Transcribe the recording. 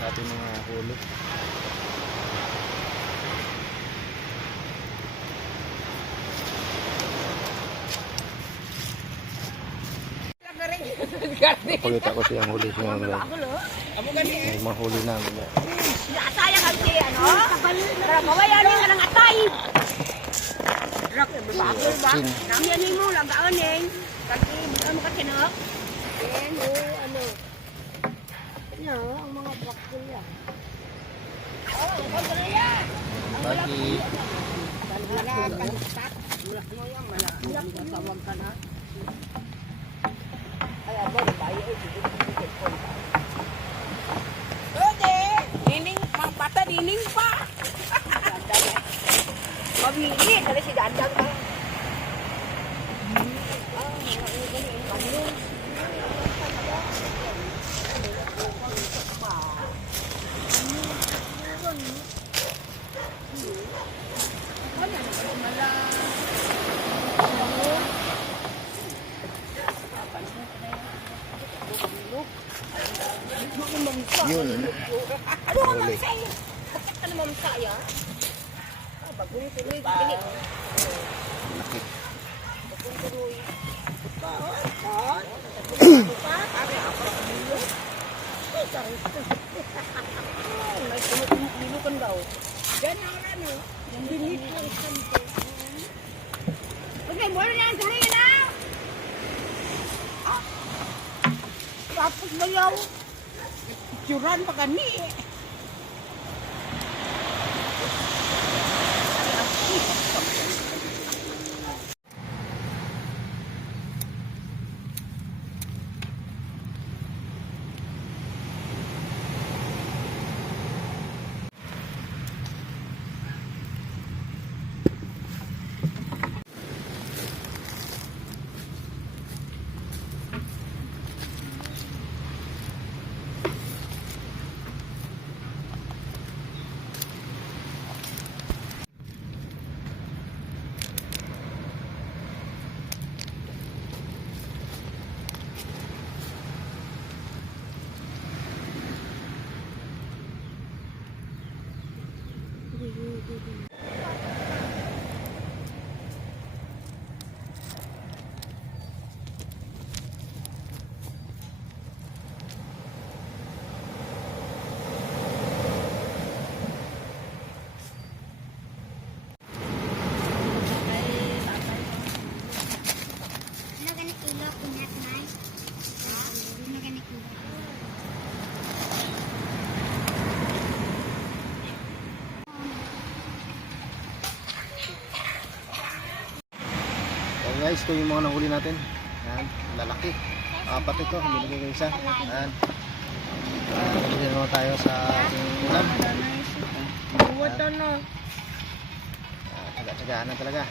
sa ating mga huli. Pakita ko siyang huli siya mga guys. May mga huli namin. Sayang ang siya, ano? Para mawayanin ka ng atay. Bakul ba? Namiyanin mo, lagaanin. Kasi ano ka tinok? Ano? Ano, ang mga bakul yan. Oh, ang bakul yan. Bagi. Malak ka na. Mulak mo yan, malak. Tawag ka na. Ay, aba, bayo eh. Ode! Nining, mga bata, nining pa. Mamili, kasi si Dandang pa. Yun. Ano ang mamsa yun? Bakit ka na mamsa yan? Bagong-tuloy. Bagong-tuloy. May tumutumilukan daw. Yan ang ano. Yung binit lang santo. Okay, muna na yan. Tuloy na. Tapos bayaw. Curan pa kami. Guys, ito yung mga nahuli natin. Yan, lalaki. Apat ito, binigay ko isa. Yan. Bili naman tayo sa ating ulam. Buwad na. Taga-tagaan na talaga.